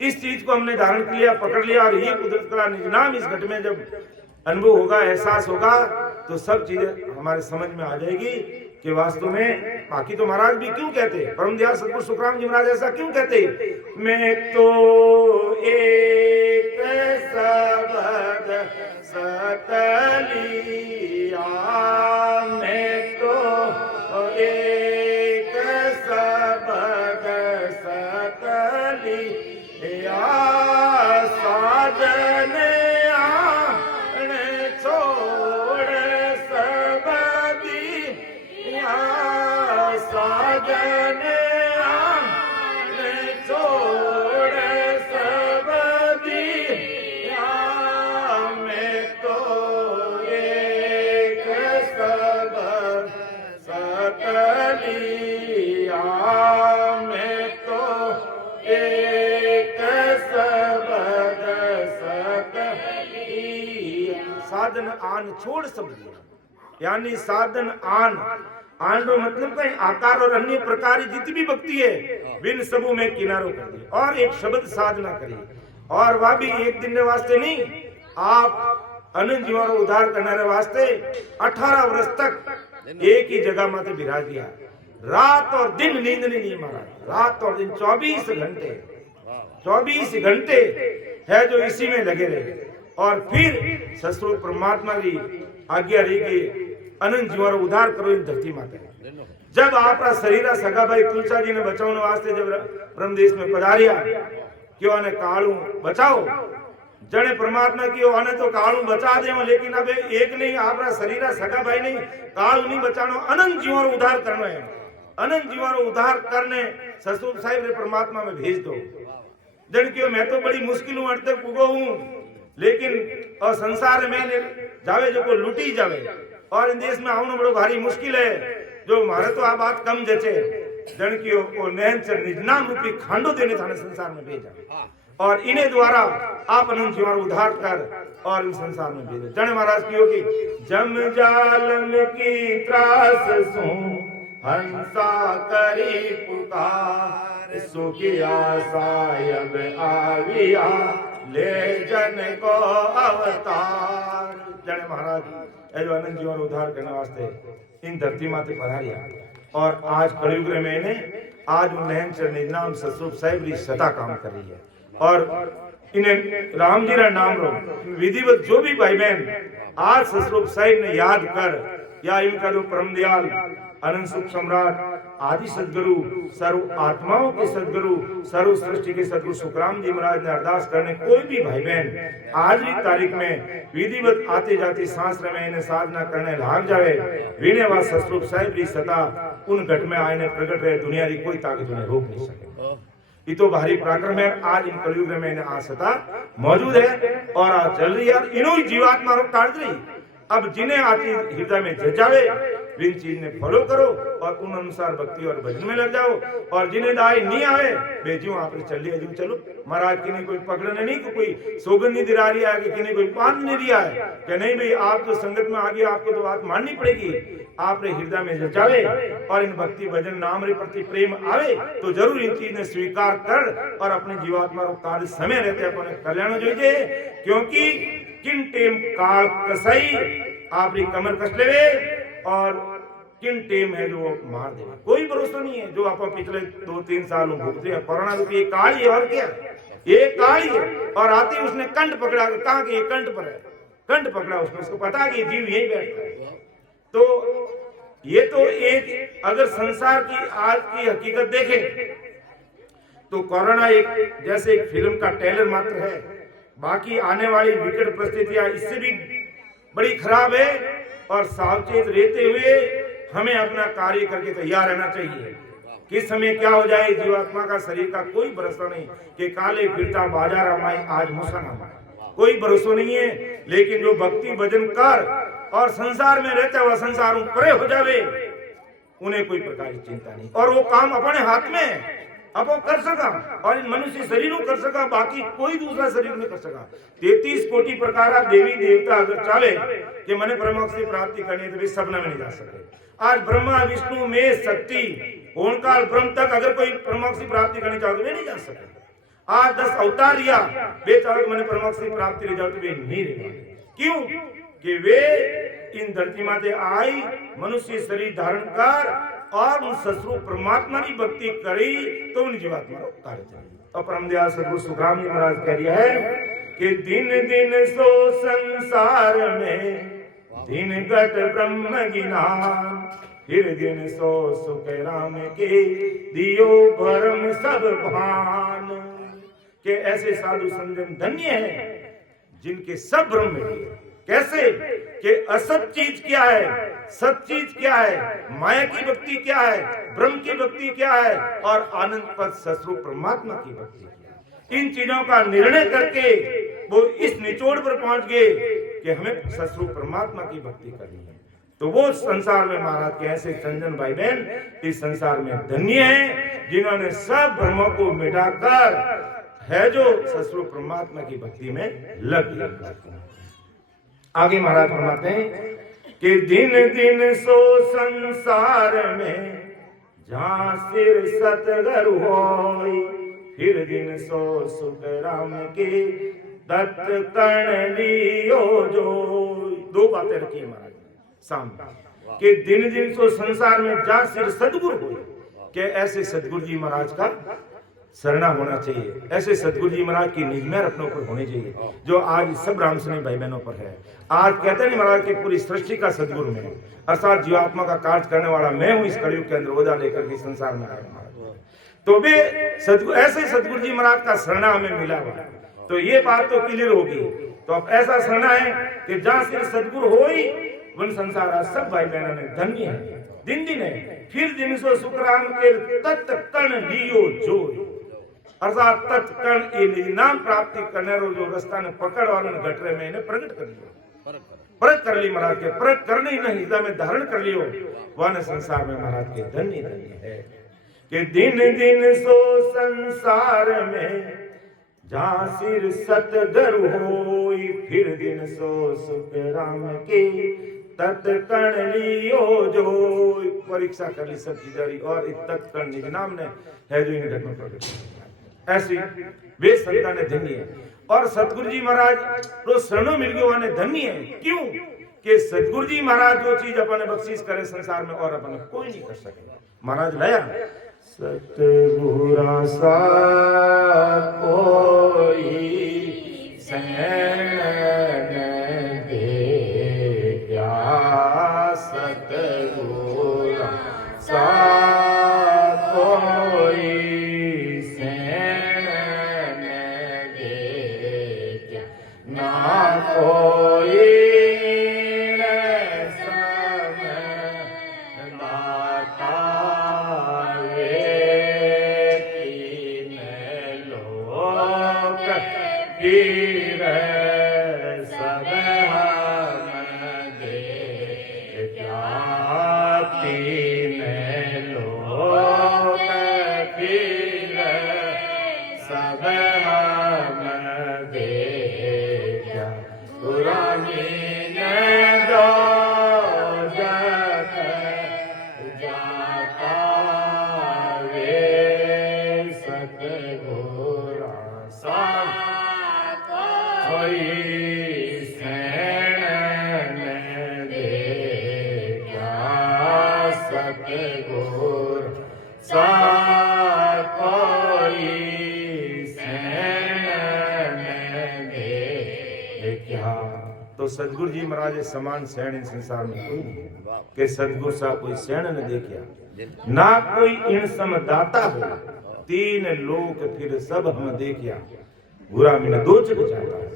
इस चीज को हमने धारण कर लिया, पकड़ लिया, और ये कुदरत कला निज नाम इस घट में जब अनुभव होगा, एहसास होगा, तो सब चीजें हमारे समझ में आ जाएगी कि वास्तव में। बाकी तो महाराज भी क्यों कहते, परम दयाल सतगुरु सुखराम जी महाराज ऐसा क्यों कहते, मैं तो एक सबद सतलिया, मैं तो एक सबद सतलिया, साजन आन छोड़ सबदी, साजन आन छोड़ सबदी, मैं तो एक सबद सतलिया, मैं तो एक सबद सतलिया। साधन आन छोड़ सबदी, यानी साधन आन, आन रो मतलब कहीं आकार और अन्य प्रकार जितनी भी भक्ति है, बिन सबू में किनारो कर दी और एक शब्द साधना करी, और वह भी एक दिन के वास्ते नहीं, आप अनंत जीवन उद्धार करने वास्ते 18 वर्ष तक एक ही जगह माते विराज दिया। रात और दिन नींद नहीं मारा, रात और दिन 24 घंटे 24 घंटे है जो इसी में लगे रहे। और फिर ससुर परमात्मा की आज्ञा रही कि अनंत जीवन उद्धार करो इन धरती माते। जब आपका शरीर सगा भाई तुलसा जी ने बचाने वास्ते जब ब्रह्म देश में पधारिया, क्यों ने कालू बचाओ, जड़े परमात्मा की आने तो कालू बचा दे, लेकिन अब एक नहीं, आपका शरीर सगा भाई नहीं, कालू नहीं बचानो, अनंत जीवन उद्धार करना है। अनंत जीवन उद्धार करने ससुर साहिब ने परमात्मा में भेज दो। जन क्यों मैं तो बड़ी मुश्किल हूं, अट तक उगो हूं, लेकिन और संसार में जावे जो को लुटी जावे, और इन देश में आना बड़ो भारी मुश्किल है, जो मारे तो आ बात कम जचे। जन क्यों को नैन से निज नाम रूपी खांडो देने थाने संसार में भेजा, और इन्हें द्वारा आप अनंत जीवन उद्धार कर और इस संसार में भेजो। जन महाराज की होगी जम जालम की त्रास सो हंसा करी पुकार, सुखी आसायब आविया ले जन को अवतार। जन महाराज जो अनंत जीवन उद्धार करने वास्ते इन धरती माते पधारिया, और आज कलयुग में ने आज नैन चरण नाम ससुर साहिब री सता काम कर रही है, और इन्हें राम जी रा नाम रो विधिवत जो भी भाई बहन आज ससुर साहिब ने याद कर, या इनका जो परम दयाल अनंत सुख सम्राट आदि सदगुरु, सर्व आत्माओं के सदगुरु, सर्व सृष्टि के सदगुरु सुखराम जी महाराज ने अरदास करने कोई भी भाई बहन आज की तारीख में विधिवत आते जाते शास्त्र में इन्हें साधना करने लाग जावे, विने वा सस्वरूप साहिब जी सदा उन घट में आए प्रकट रहे, दुनिया की कोई ताकत उन्हें रोक नहीं सके। ये तो भारी पराक्रम है। आज इन कलयुग में इन्हें आसता मौजूद है और आज चल रही है, इन्हों ही जीवात्मा रोग काट रही। अब जिन्हें आती हृदय में जजावे इन चीज ने फॉलो करो और उन अनुसार भक्ति और भजन में लग जाओ, और जिन्हें दाई नहीं आवे बेजियो आप चल लिया चलो महाराज की नहीं कोई पकड़ने नहीं, कोई सोगन नहीं दिला रही है कि नहीं कोई पान नहीं दिया है कि नहीं भाई आप तो संगत में आ गए, आपको तो बात माननी पड़ेगी। आपने हृदय में जचावे और इन भक्ति भजन नाम रे प्रति प्रेम आवे तो जरूर इन चीज ने स्वीकार कर और अपने जीवात्मा को कार्य समय रहते अपने कल्याण जो, क्योंकि किन टेम काल कसई आपकी कमर कस लेवे और किन टेम है जो मार दे, कोई भरोसा नहीं है। जो आप पिछले 2-3 साल भुगते हैं कोरोना रूपी ये काल ही और क्या, ये काल ही है। और आते ही उसने कंठ पकड़ा, कहा कि ये कंठ पर है, कंठ पकड़ा उसने, उसको पता कि जीव यही बैठता है। तो ये तो एक अगर संसार की आज की हकीकत देखें तो कोरोना एक जैसे एक फिल्म का ट्रेलर मात्र है, बाकी आने वाली विकट परिस्थितियां इससे भी बड़ी खराब है। और सावचेत रहते हुए हमें अपना कार्य करके तैयार रहना चाहिए। किस समय क्या हो जाए जीवात्मा का शरीर का कोई भरोसा नहीं कि काले फिरता बाजार हमारे आज मूसा ना, कोई भरोसा नहीं है। लेकिन जो भक्ति भजन कर और संसार में रहता हुआ संसार परे हो जावे उन्हें कोई प्रकार की चिंता नहीं, और वो काम अपने हाथ में है, अब वो कर सका और इन मनुष्य शरीर कर सका, बाकी कोई दूसरा शरीर नहीं कर सका। 33 कोटि प्रकार देवी देवता अगर चाहे कि मैंने परमोक्ष की प्राप्ति करनी है तो वे सपना में नहीं जा सके। आज ब्रह्मा विष्णु में शक्ति ओंकार ब्रह्म तक अगर कोई परमोक्ष की प्राप्ति करनी चाहो तो वे नहीं जा सके। आज 10 अवतार लिया वे चाहो मैंने परमोक्ष की प्राप्ति ले जाओ तो वे नहीं रह पाए। क्यों कि वे इन धरती माते आई मनुष्य शरीर धारण कर और उन ससुर परमात्मा की भक्ति करी तो उन जीवात्मा कार्य चली। और परम दयाल सदगुरु सुखराम जी महाराज कह रहा है कि दिन दिन सो संसार में दिन घट ब्रह्म गिनान, फिर दिन सो सुख राम के दियो भरम सब भान। के ऐसे साधु संजन धन्य है जिनके सब ब्रह्म में। कैसे कि असत चीज क्या है, सत चीज क्या है, माया की भक्ति क्या है, ब्रह्म की भक्ति क्या है और आनंद पद ससुर परमात्मा की भक्ति क्या है। इन चीजों का निर्णय करके वो इस निचोड़ पर पहुंच गए कि हमें ससुर परमात्मा की भक्ति करनी है। तो वो संसार में महाराज के ऐसे संजन भाई बहन इस संसार में धन्य है जिन्होंने सब भ्रमों को मिटाकर है जो ससुर परमात्मा की भक्ति में लग गए। आगे महाराज फरमाते हैं कि दिन दिन सो संसार में जहाँ सिर सतगुरु होई, फिर दिन सो सुख राम के दत्त कर्ण लियो जो। 2 बातें रखी महाराज सामने कि दिन दिन सो संसार में जहाँ सिर सदगुरु हो, कि ऐसे सदगुरु जी महाराज का शरणा होना चाहिए। ऐसे सदगुरु जी महाराज की निजमेर अपने ऊपर होनी चाहिए जो आज सब रामसनी भाई बहनों पर है। आज कहते नहीं महाराज की पूरी सृष्टि का सदगुरु में अर्थात जीवात्मा का कार्य करने वाला मैं हूँ इस कलयुग के अंदर ओझा लेकर के संसार में आया महाराज। तो वे ऐसे सदगुरु जी महाराज का शरणा हमें मिला हुआ है, तो ये बात तो क्लियर होगी। तो अब ऐसा शरणा है कि जहाँ सिर्फ सदगुरु हो ही वन संसार सब भाई बहनों ने धन्य है। दिन दिन है फिर दिन सो सुखराम के तत् कर्ण लियो जो, अर्थात तत्कर्ण ये नाम प्राप्ति करने जो रास्ता ने पकड़ और गटरे में इन्हें प्रकट कर लियो, प्रकट कर ली महाराज के प्रकट करने ही नहीं हृदय में धारण कर लियो वन संसार में महाराज के धन्य धन्य है कि दिन दिन सो संसार में जहाँ सिर सतगुरु होई, फिर दिन सो सुख राम के तत्कर्ण लियो जो। परीक्षा कर ली सब चीजारी और तत्कर्ण निज नाम ने है जो इन घट में प्रकट किया। ऐसी वे संतान धन्य है और सतगुरु जी महाराज तो शरणों मिल गए वाने धन्य है। क्यों कि सतगुरु जी महाराज जो चीज अपने बख्शीश करे संसार में और अपने कोई नहीं कर सके। महाराज लाया सतगुरा सा कोई सैन दे क्या, सतगुरा सा दीन दो जग जाता वे सतगुरा सा कोई सैन दे क्या सतगुर सा कोई सैन दे क्या। तो सतगुरु जी महाराज समान सैन इस संसार में कोई नहीं है कि सतगुरु सा कोई सैन न देखिया ना कोई इन सम दाता हो तीन लोक फिर सब हम देखिया बुरा में दो जग जाता है।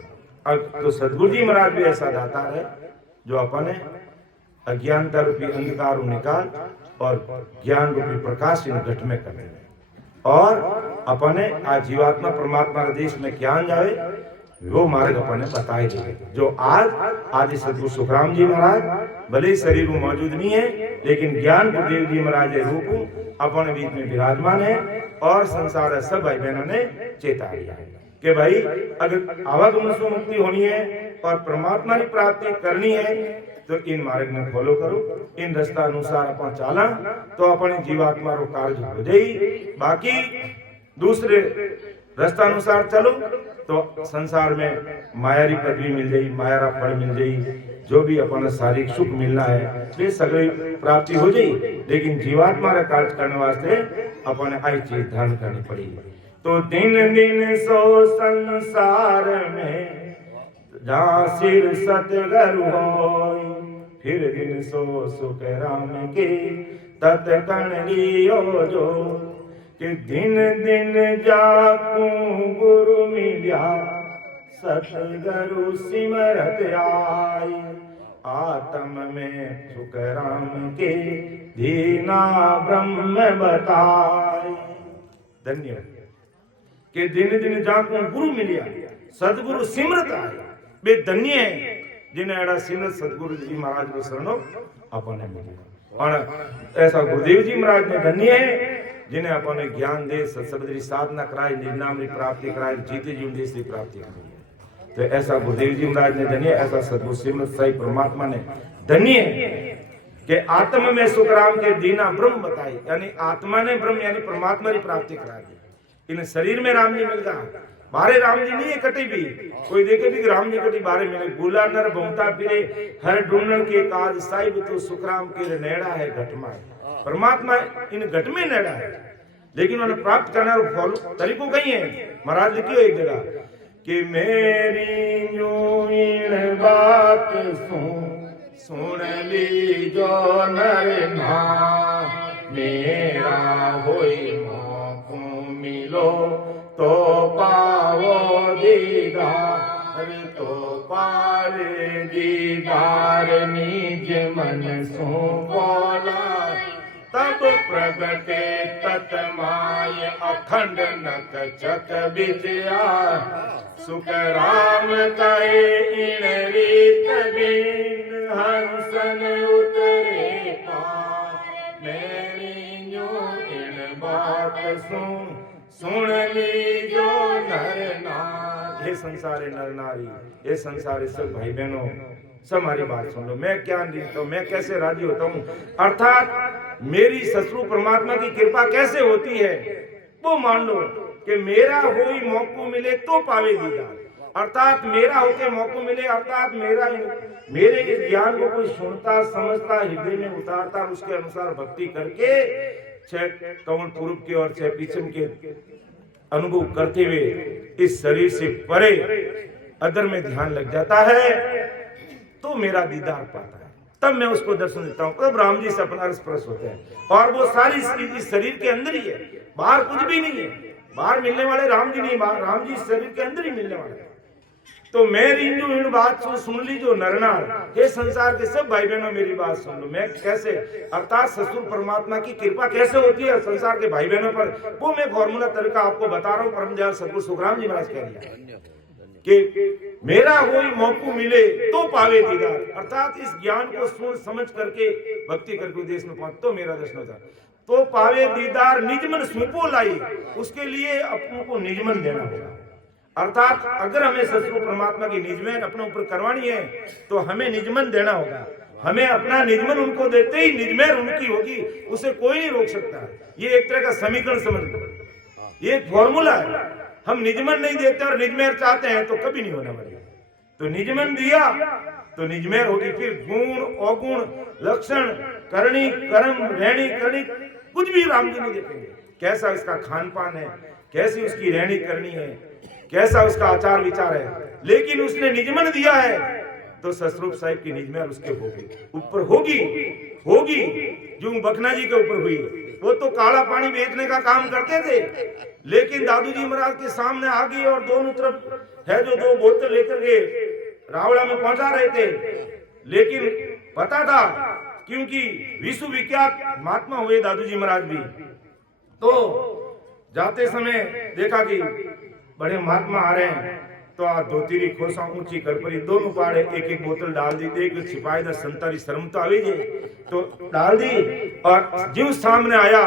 अब तो सतगुरु जी महाराज भी ऐसा दाता है जो अपने अज्ञानता रूपी अंधकार निकाल और ज्ञान रूपी प्रकाश इन घट में कर और अपने आज जीवात्मा परमात्मा के देश में ज्ञान जाए वो मार्ग अपने बताए जाए जो आज आदि सतगुरु सुखराम जी महाराज भले शरीर में मौजूद नहीं है लेकिन ज्ञान गुरुदेव जी महाराज रूप अपने बीच में विराजमान है और संसार सब भाई बहनों ने चेता दिया है कि भाई अगर आवागमन से मुक्ति होनी है और परमात्मा की प्राप्ति करनी है तो इन मार्ग में फॉलो करो इन रास्ता अनुसार अपन चाला तो अपने जीवात्मा रो कार्य हो जाए बाकी दूसरे रास्ता अनुसार चलो तो संसार में मायारी पदवी मिल जाए मायारा फल मिल जाए जो भी अपन शारीरिक सुख मिलना है ये सगली प्राप्ति हो जाए लेकिन जीवात्मा का कार्य करने वास्ते अपन आई चीज धारण करनी पड़ेगी। तो दिन दिन सो संसार में जहाँ सिर सतगुरु होय फिर दिन सो सुख राम के तत्कण लियो जो कि दिन दिन जाकू गुरु मिल्या सतगुरु सिमरत आय आत्म में सुख राम के दीना ब्रह्म बताए। धन्यवाद कि दिन दिन जाकू गुरु मिलिया सदगुरु सिमरत आए बे धन्य है जिन्हें एड़ा सिमरत सदगुरु जी महाराज को शरणो अपने मिलिया और ऐसा गुरुदेव जी महाराज ने धन्य है जिन्हें अपने ज्ञान दे सत्संग साधना कराई निर्नाम की प्राप्ति कराई जीते जीवन देश की प्राप्ति कराई। तो ऐसा गुरुदेव जी महाराज ने धन्य ऐसा सदगुरु सिमरत साई परमात्मा ने धन्य कि आत्म में सुखराम के दीना ब्रह्म बताई यानी आत्मा ने ब्रह्म यानी परमात्मा की प्राप्ति करा दी। इन शरीर में राम जी मिल गया बारे राम जी नहीं है कटी भी कोई देखे भी राम जी कटी बारे मिले गुला नर बहुता फिरे हर ढूंढन के काज साहिब तो सुखराम के नेड़ा है घटमा परमात्मा इन घट में नेड़ा है लेकिन उन्हें प्राप्त करना फॉलो तरीकों कहीं है। महाराज लिखियो एक जगह कि मेरी जो इन बात सुन ली जो नर ना मेरा होई मौको मिलो तो पावो दीदार तो पावे दीदार निज मन सो बोला तब प्रगटे तत्माय अखंड नक चक विजया सुख राम कहे इन रीत बिन हंसन उतरे पार मेरी जो इन बात सुन ली जो नर नारी। हे संसारी नर नारी हे संसारी सब भाई बहनों सब हमारी बात सुन लो मैं क्या देता हूँ मैं कैसे राजी होता हूँ अर्थात मेरी ससुर परमात्मा की कृपा कैसे होती है वो मान लो कि मेरा होई मौको मिले तो पावे दीदार अर्थात मेरा होके मौको मिले अर्थात मेरे इस ज्ञान को कोई सुनता समझता हृदय में उतारता उसके अनुसार भक्ति करके छह कवन पूर्व के और छह पीछम के अनुभव करते हुए इस शरीर से परे अदर में ध्यान लग जाता है तो मेरा दीदार पाता है तब मैं उसको दर्शन देता हूँ तब राम जी से अपना स्पर्श होते हैं और वो सारी इस शरीर के अंदर ही है बाहर कुछ भी नहीं है बाहर मिलने वाले राम जी नहीं राम जी शरीर के अंदर ही मिलने वाले तो मेरी जो इन बात सुन ली जो नरनार ये संसार के सब भाई बहनों मेरी बात सुन लो मैं कैसे अर्थात ससुर परमात्मा की कृपा कैसे होती है संसार के भाई बहनों पर वो मैं फॉर्मूला तरीका आपको बता रहा हूँ परम दयाल सतगुरु सुखराम जी महाराज कह दिया कि मेरा कोई मौको मिले तो पावे दीदार अर्थात इस ज्ञान को सुन समझ करके भक्ति करके देश में पहुंच तो मेरा दर्शन होता तो पावे दीदार निजमन सुपो लाई उसके लिए अपनों को निजमन देना होगा अर्थात अगर हमें सतगुरु परमात्मा की निजमन अपने ऊपर करवानी है तो हमें निजमन देना होगा। हमें अपना निजमन उनको देते ही निजमेर उनकी होगी, उसे कोई नहीं रोक सकता। ये एक तरह का समीकरण समझ लो, ये एक फॉर्मूला है। हम निजमन नहीं देते और निजमेर चाहते हैं तो कभी नहीं होने वाली। तो निजमन दिया तो निजमेर होगी। फिर गुण अवगुण लक्षण करणी कर्म रहनी करनी कुछ भी राम जी नहीं देखेंगे। कैसा इसका खान पान है, कैसी उसकी रहनी करनी है, कैसा उसका आचार विचार है, लेकिन उसने निजमन दिया है तो ससरूप साहिब की निजमेर उसके होगी, ऊपर होगी होगी जो बखना जी के ऊपर हुई। वो तो काला पानी बेचने का काम करते थे, लेकिन दादू जी महाराज के सामने आ गए और दोनों तरफ है जो 2 बोतल लेकर के रावड़ा में पहुंचा रहे थे। लेकिन पता था, क्योंकि विश्व विख्यात महात्मा हुए दादू जी महाराज भी, तो जाते समय देखा कि बड़े महात्मा आ रहे हैं, तो आ धोतीरी खोसा ऊंची करपरी दोनों पाड़े एक एक बोतल डाल दी, एक छिपाई दा संतारी शर्म तो आवी जे तो डाल दी। और जीव सामने आया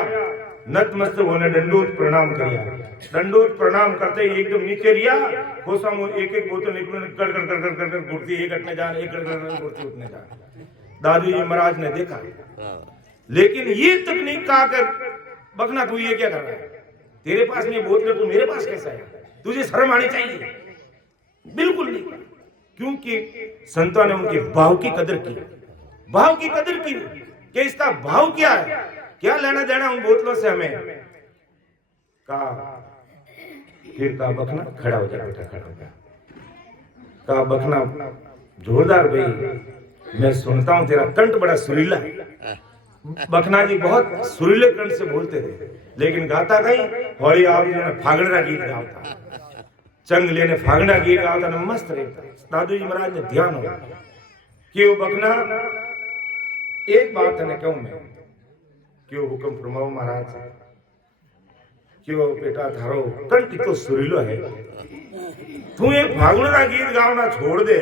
नतमस्तक होने दंडोत प्रणाम किया। दंडोत प्रणाम करते ही एकदम नीचे रिया, खोसा में एक एक बोतल निकलने गड़ गड़ गड़ गड़ गड़ घुटती, एक हटने जा एक गड़ गड़ घुटती उठने जा। दादू जी महाराज ने देखा, लेकिन ये तकनीक का आकर बखना तू ये क्या कर रहा है, तेरे पास नहीं बोतल तू मेरे पास कैसा है, तुझे शर्म आनी चाहिए। बिल्कुल नहीं, क्योंकि संतों ने उनके भाव की कदर की, भाव की कदर की कि इसका भाव क्या है, क्या लेना देना उन बोतलों से हमें। कहा फिर का बखना खड़ा हो जा बेटा, खड़ा हो जा। का बखना जोरदार भाई, मैं सुनता हूं तेरा कंठ बड़ा सुरीला है। बखना जी बहुत सुरीले कंठ से बोलते थे, लेकिन गाता कहीं होली आवड़ी ने फागड़ा गीत गाता, चंग लेने फागड़ा गीत गाता न मस्त रहता। दादू जी महाराज ने ध्यान हो कि वो बखना एक बात ने कहूं मैं, क्यों हुक्म फरमाओ महाराज, क्यों बेटा थारो कंठ तो सुरीलो है, तू एक फागड़ा गीत गाना छोड़ दे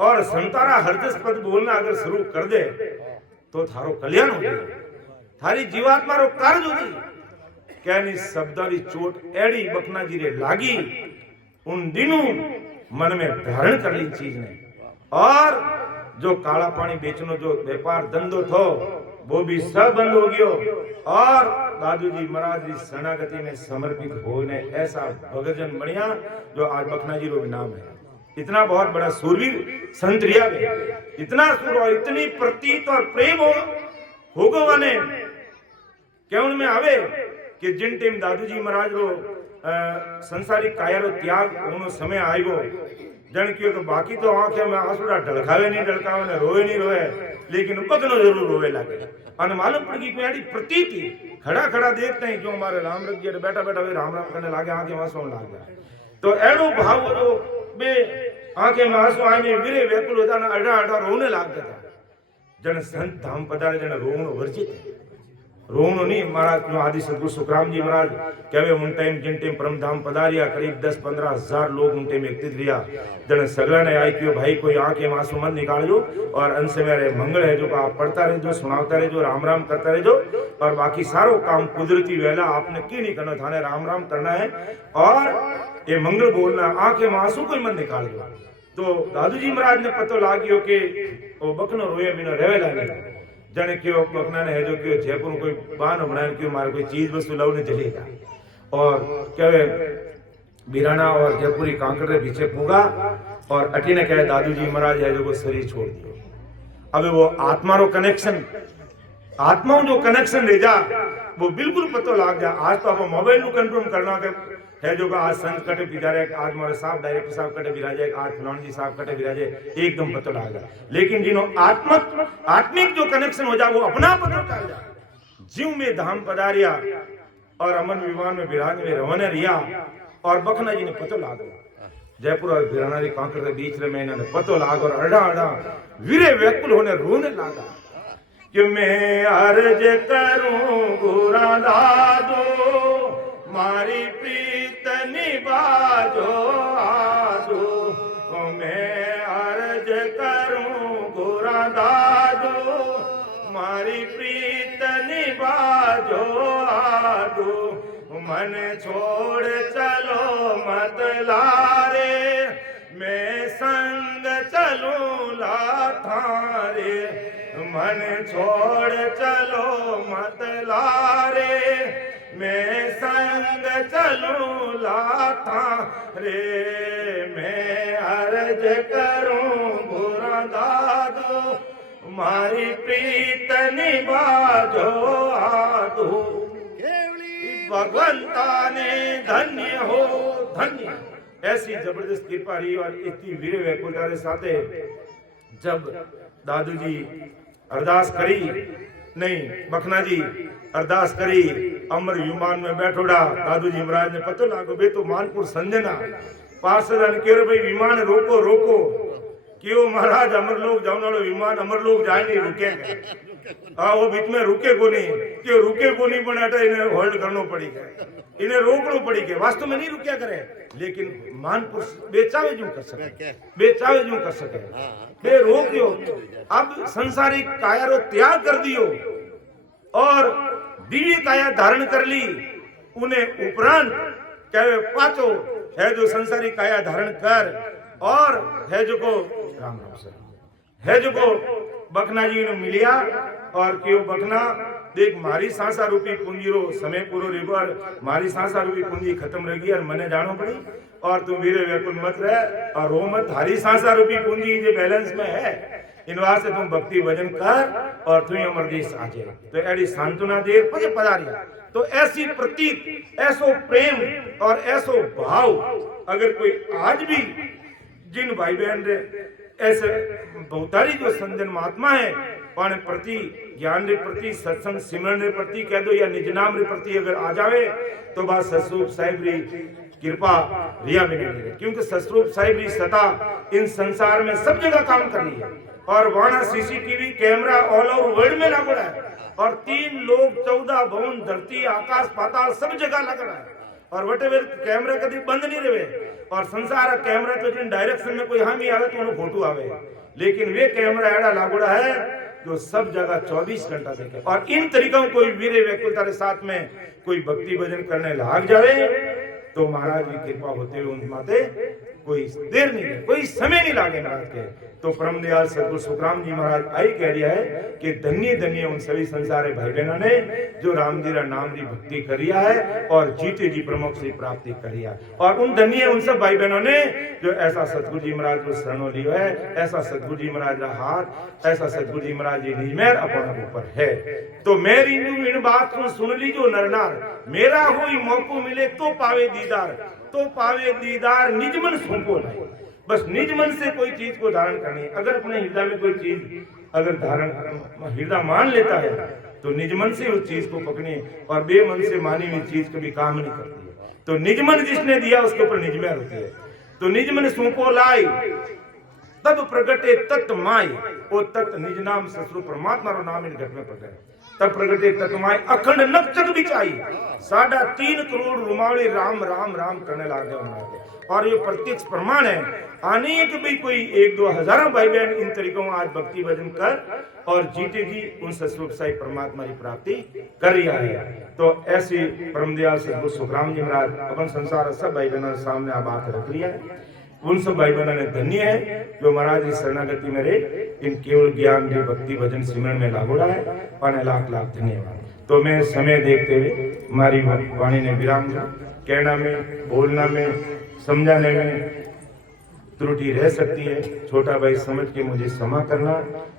और संतारा हरजस पद बोलना अगर शुरू कर दे तो थारो कल्याण हो जाए, थारी जीवात्मा रो कार्य हो जाए। कहनी शब्दारी चोट एड़ी बखना जी रे लागी, उन दिनों मन में धारण कर ली चीज ने, और जो काला पानी बेचनो जो व्यापार धंधो थो वो भी सब बंद हो गयो, और दादू जी महाराज की शरणागति में समर्पित होने ऐसा भगतजन बढ़िया जो आज बखना जी रो नाम है। इतना बहुत बड़ा सूरवीर संत रिया में, इतना सुर और इतनी प्रतीत और प्रेम होगो वाने केवन में आवे कि जिन टेम दादू जी महाराज रो संसारिक काया रो त्याग होनो समय आएगो, जन क्यों तो बाकी तो आंखें में आंसुड़ा ढलकावे नहीं ढलकावे ने रोए नहीं रोए, लेकिन बगनो जरूर रोवे लगे। और मालूम पड़ गई कोई प्रतीति खड़ा खड़ा देखते हैं जो हमारे राम रख गया बैठा बैठा वे राम राम करने लागे, आंखें में आंसू लाग गया। तो एड़ो भाव जो बे आंखें में आंसू आने वीरे व्याकुल होता ना अड़ा अड़ा रोने लाग गया। जन संत धाम पधारे जन रोवणो वर्जित है, रोवणो नहीं। महाराज आदि सदगुरु सुखराम जी महाराज कहवे उन टाइम जिन टाइम परम धाम पधारिया करीब 10-15 हजार लोग उन टाइम एकत्रित रिया। जन सगला ने आई क्यों भाई कोई आंखें में आंसू मत निकालो, और अंश मेरे मंगल है जो आप पढ़ता रहे जो सुनावता रहे जो राम राम करता रहे जो, और बाकी सारो काम कुदरती वेला आपने क्यों नहीं करना, थाने राम राम करना है और ये मंगल बोलना, आंखें में आंसू कोई मत निकाल दो। तो दादू जी महाराज ने पतो लागियो कि वो बकनो रोए बिना रेवेला नहीं। जने क्यों बकना ने है जो क्यों जयपुर कोई बहानो बनाए क्यों मारे कोई चीज वस्तु लाने चलेगा, और क्या बिराना और जयपुरी कांकड़े पीछे पूगा, और अटी ने कहे दादू जी महाराज है जो को शरीर छोड़ दियो। अब वो आत्मा रो कनेक्शन, आत्मा जो कनेक्शन ले जा वो बिल्कुल पतो लाग जा। आज तो आप मोबाइल नु कंफर्म करना के है जो आज संत कटे बिराजे, आज हमारे साहब डायरेक्टर साहब कटे बिराजे, आज फलान जी साहब कटे बिराजे, एकदम पतो लाग जा। लेकिन जिन्हों आत्मिक जो कनेक्शन हो जा वो अपना पतो चल जा। जीव में धाम पधारिया और अमन विमान में बिराज में रवाना रिया, और बखना जी ने पतो लाग जयपुर और बिराना कांकड़ के बीच में इन्होंने पतो लाग और अड़ा अड़ा वीरे व्याकुल होने रोने लागा कि मैं अर्ज करूं गुरा दादो मारी प्रीत निभाजो आदो, मैं अर्ज करूं गुरा दादो मारी प्रीत निभाजो आदो, मन छोड़ चलो मत लारे, मैं संग चलूं ला थारे। मन छोड़ चलो मत लारे, मैं संग चलूं ला थारे। मैं अर्ज करूं बुरा दादू, मारी प्रीत निभाजो आदू। भगवंता ने धन्य हो धन्य। ऐसी जबरदस्त कृपा रही और इतनी वीर वैकुंठा के साथे जब दादू जी अरदास करी, नहीं बखना जी अरदास करी, अमर विमान में बैठोड़ा दादू जी महाराज ने पतो लागो बे तो मानपुर संजना पार्षद ने कहो भाई विमान रोको रोको, क्यों महाराज अमरलोक जाने वाला विमान अमरलोक जाए नहीं रुकेगा। हाँ वो बीच में रुके को नहीं, क्यों रुके को नहीं बनाता, इन्हें होल्ड करना पड़ेगा, इन्हें रोकना पड़ेगा। वास्तव में नहीं रुकिया करे, लेकिन मानपुर बेचावे जो कर सके, बेचावे जो कर सके, बे रोक दियो। अब संसारिक काया रो त्याग कर दियो और दिव्य काया धारण कर ली। उन्हें उपरांत कहे पाचो है जो संसारिक काया धारण कर और है जो को राम राम सर है जो को बखना जी ने मिलिया और क्यों बखना देख मारी सांसा रूपी पूंजी रो समय पूरो रेगो और मारी सांसा रूपी पूंजी खत्म रहेगी और मने जानो पड़ी और तू वीर व्याकुल मत रह और रो मत, हारी सांसा रूपी पूंजी जो बैलेंस में है इन वास्ते तुम भक्ति भजन कर और तू अमरदेश आ जाए। तो एडी सांत्वना दे पजे पधारिया। तो ऐसी प्रतीक, ऐसो प्रेम और ऐसो भाव अगर कोई आज भी जिन भाई बहन रे ऐसे बहुतारी जो संजन महात्मा है पण प्रति ज्ञान रे प्रति सत्संग सिमरन रे प्रति कह दो या निज नाम रे प्रति अगर आ जावे तो बात सतरूप साहिब री कृपा रिया में नहीं, क्योंकि सतरूप साहिब री सता इन संसार में सब जगह काम कर रही है और वहां CCTV camera all over world में लग रहा है और 3 लोग 14 भवन धरती आकाश पाताल सब जगह लग रहा है और वटेवर कैमरा कभी बंद नहीं रहे और संसार कैमरा तो जिन डायरेक्शन में कोई हामी आवे तो उन्हें फोटो आवे, लेकिन वे कैमरा ऐसा लागोड़ा है जो सब जगह 24 घंटा देखे। और इन तरीकों कोई वीर व्याकुलता के साथ में कोई भक्ति भजन करने लाग जावे तो महाराज की कृपा होते हुए उन माते कोई देर नहीं है, कोई समय नहीं लागे महाराज के। तो परम दयाल सदगुरु सुखराम जी महाराज आई कह दिया है कि धन्य धन्य उन सभी संसारे भाई बहनों ने जो राम जी रा नाम की भक्ति करिया है और जीते जी प्रमुख से प्राप्ति करिया, और उन धन्य उन सब भाई बहनों ने जो ऐसा सतगुरु जी महाराज को शरणों लियो है, ऐसा सतगुरु जी महाराज का हाथ, ऐसा सतगुरु जी महाराज जी निजमेर अपन ऊपर है। तो मेरी इन बात को सुन लीजो नरनार, मेरा हुई मौको मिले तो पावे दीदार, तो पावे दीदार निज मन सौंपो नहीं। बस निज मन से कोई चीज को धारण करनी है। अगर अपने हृदय में कोई चीज अगर धारण हृदय मान लेता है तो निज मन से उस चीज को पकड़नी है और बेमन से मानी हुई चीज कभी काम नहीं करती है। तो निज मन जिसने दिया उसके ऊपर निज में होती है। तो निज मन सौंपो लाई तब प्रगटे तत् माय, ओ तत् निज नाम ससुर परमात्मा रो नाम इन घट में प्रगटे तब प्रगटे तत्माय अखंड नक्चक बिचाई 3.5 करोड़ रुमावली राम राम राम करने लागे हमारे। और ये प्रत्यक्ष प्रमाण है अनेक भी कोई 1-2 हजारों भाई बहन इन तरीकों आज भक्ति भजन कर और जीते जी उन सतरूप साई परमात्मा की प्राप्ति कर रही है। तो ऐसे परमदयाल सदगुरु सुखराम जी महाराज अपन संसार सब भाई बहनों के सामने आ बात रख रही है। उन सब भाई बहनों ने धन्य है जो महाराज की शरणागति में रहे, इन केवल ज्ञान के भक्ति भजन सिमरन में लागोड़ा है। और लाख लाख धन्यवाद। तो मैं समय देखते हुए हमारी वाणी ने विराम दिया। कहना में, बोलना में, समझाने में त्रुटि रह सकती है, छोटा भाई समझ के मुझे क्षमा करना।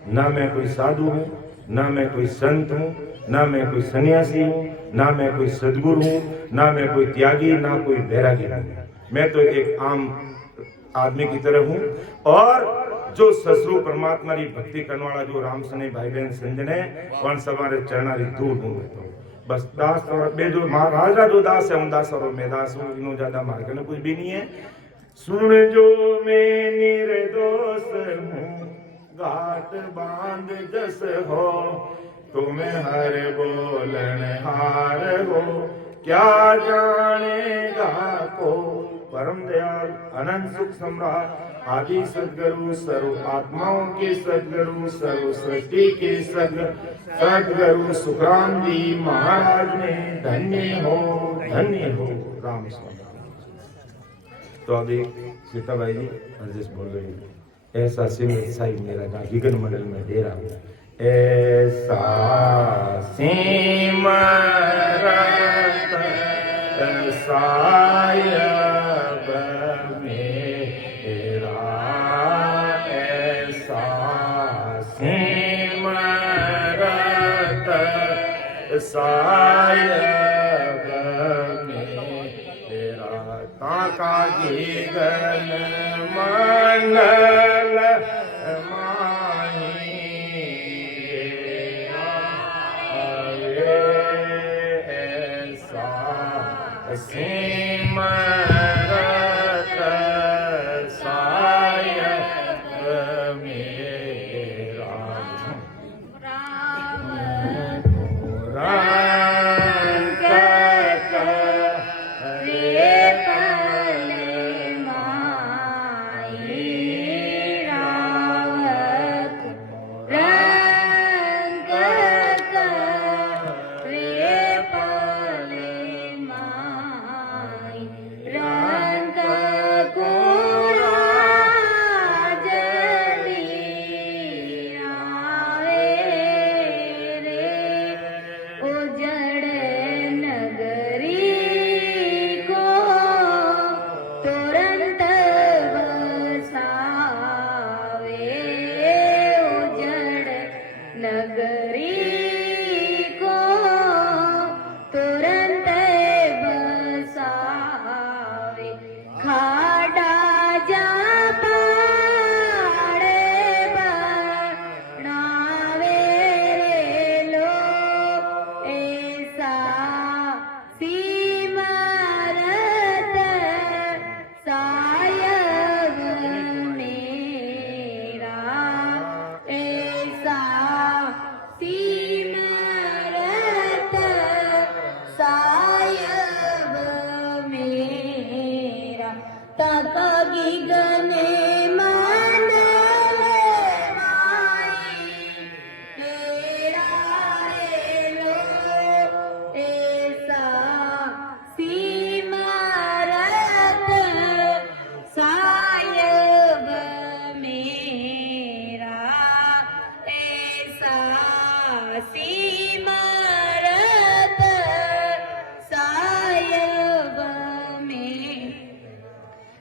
ना मैं कोई साधु हूँ, ना मैं कोई संत हूँ, ना मैं कोई सन्यासी हूँ, ना मैं कोई सदगुरु हूँ, ना मैं कोई त्यागी, ना कोई बैरागी हूँ। मैं तो एक आम आदमी की तरह हूँ और जो ससुर परमात्मा की भक्ति करने वाला जो राम सने भाई बहन संजन है वन सवारे चरणारी दूर हूँ। तो बस दास और बे जो महाराजा जो दास है उन दास और मैं दास हूँ, इनो ज्यादा मार्ग में कुछ भी नहीं है। सुन जो मैं निर्दोष हूँ घाट बांध जस हो, तुम्हें हर बोलन हार हो, क्या जानेगा को परम दयाल अनंत सुख सम्राट आदि सदगुरु सर्व आत्माओं के सदगुरु सर्व सृष्टि के सदगुरु सुखराम जी महाराज ने धन्य हो राम स्वामी। तो अभी सीताबाई जी अर्जिश बोल रही है, ऐसा सिमरत साहिब मेरा जहाँ विघन मंडल में दे रहा हूँ, ऐसा सिमरत साहिब मेरा, ऐसा सिमरत साहिब मेरा, ताका गीगन मंडल माही ऐसा सिमरत साहिब मेरा,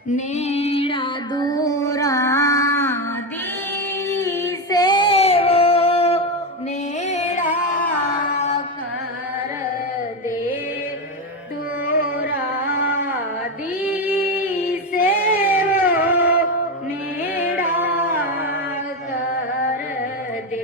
नेड़ा दूरा दिसे वो नेड़ा कर दे, दूरा दिसे वो नेड़ा कर दे।